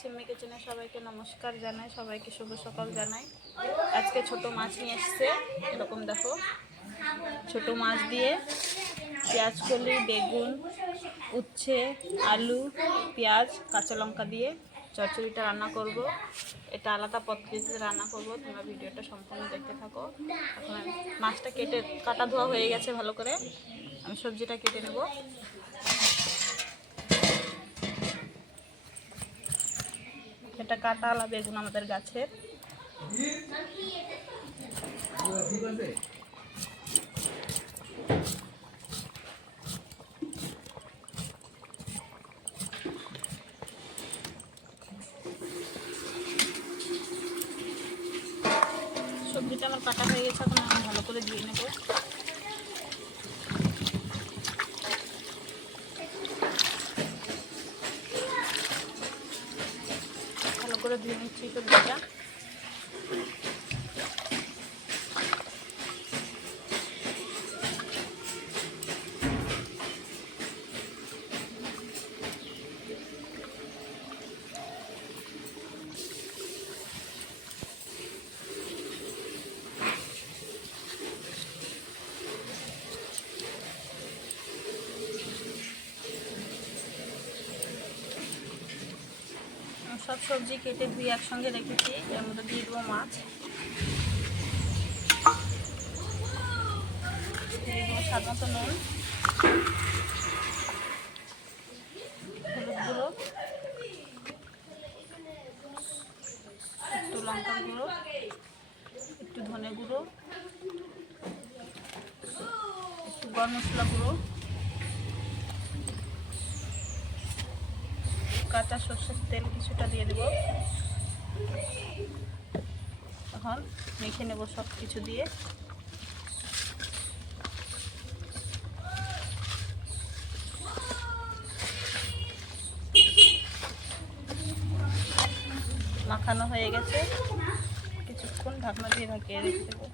সিম্মি কিচেনে সবাইকে নমস্কার জানাই, সবাইকে শুভ সকাল জানাই। আজকে ছোট মাছ নিয়ে এসছে, এরকম দেখো ছোট মাছ দিয়ে পেঁয়াজ কলি, বেগুন, উচ্ছে, আলু, পেঁয়াজ, কাঁচা লঙ্কা দিয়ে চচ্চড়িটা রান্না করব। এটা আলাদা পদ্ধতিতে রান্না করব, তোমরা ভিডিওটা সম্পূর্ণ দেখতে থাকো। এখন মাছটা কাটা ধোয়া হয়ে গেছে ভালো করে, আমি সবজিটা কেটে নেব। এটা কাটা আলা বেগুন আমাদের গাছের। সবজিটা আমার কাটা হয়ে গেছে, এখন আমি ভালো করে ধুয়ে নেব। ভালো করে ধুয়ে নিচ্ছি সবজিটা। সব সবজি কেটে ধুয়ে একসঙ্গে রেখেছি, এর মধ্যে দিয়ে দেবো মাছ, দিয়ে দেবো স্বাদ মতো নুন, হলুদ গুঁড়ো, একটু লঙ্কা গুঁড়ো, একটু ধনে গুঁড়ো, একটু গরম মশলা গুঁড়ো, কাঁচা সর্ষের তেল কিছুটা দিয়ে দেবো। এখন মেখে নেব সব কিছু দিয়ে। মাখানো হয়ে গেছে, কিছুক্ষণ ঢাকনা দিয়ে ঢাকিয়ে রেখে দেবো।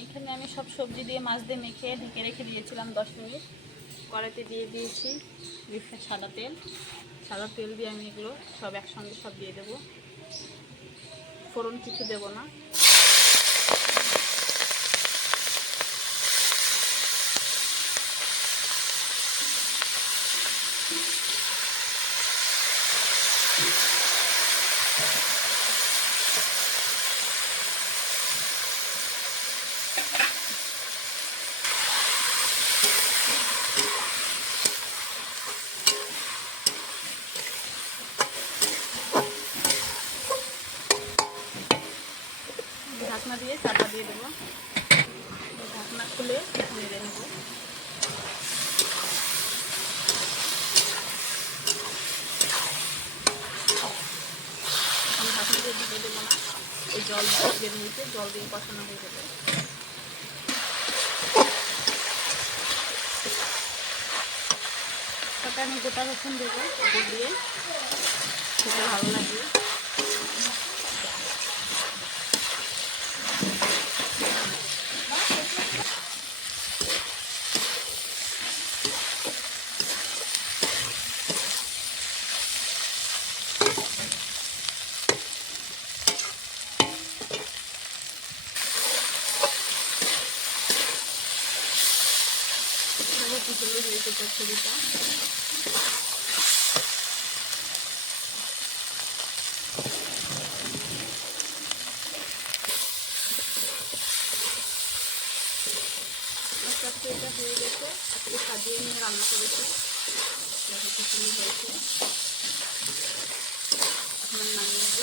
এইখানে আমি সব সবজি দিয়ে মাছ দিয়ে মেখে ঢেকে রেখে দিয়েছিলাম 10 মিনিট। কড়াইতে দিয়ে দিয়েছি সাদা তেল দিয়ে আমি এগুলো সব একসঙ্গে সব দিয়ে দেবো, ফোড়ন কিছু দেবো না। ঢাকনা দিয়ে চাপা দিয়ে দেবো, ঢাকনা খুলে নেড়ে নেব। ঢাকনা দিয়ে দিতে দেবো না, ওই জল বের হয়েছে, জল দিয়ে কষানো হয়ে যাবে। তাতে আমি গোটা রসুন দেবো, দিয়ে খেতে ভালো লাগবে। পিছনে দিয়েছে চচ্চড়িটা। চচ্চড়িটা হয়ে গেছে, আজকে সাজিয়ে নিয়ে রান্না করেছি, দেখো কি সুন্দর হয়েছে। এখন নামিয়ে নেব।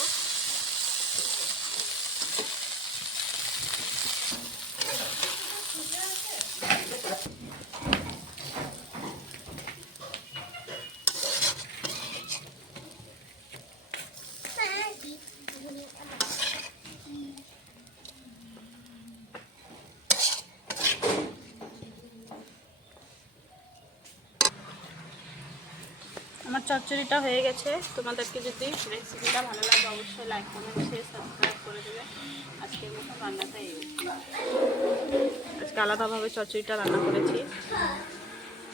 আমার চচ্চড়িটা হয়ে গেছে। তোমাদেরকে যদি রেসিপিটা ভালো লাগে অবশ্যই লাইক কমেন্ট শেয়ার সাবস্ক্রাইব করে দেবে। আজকের মতো রান্নাটা এই, আজকে আলাদাভাবে চচ্চড়িটা রান্না করেছি।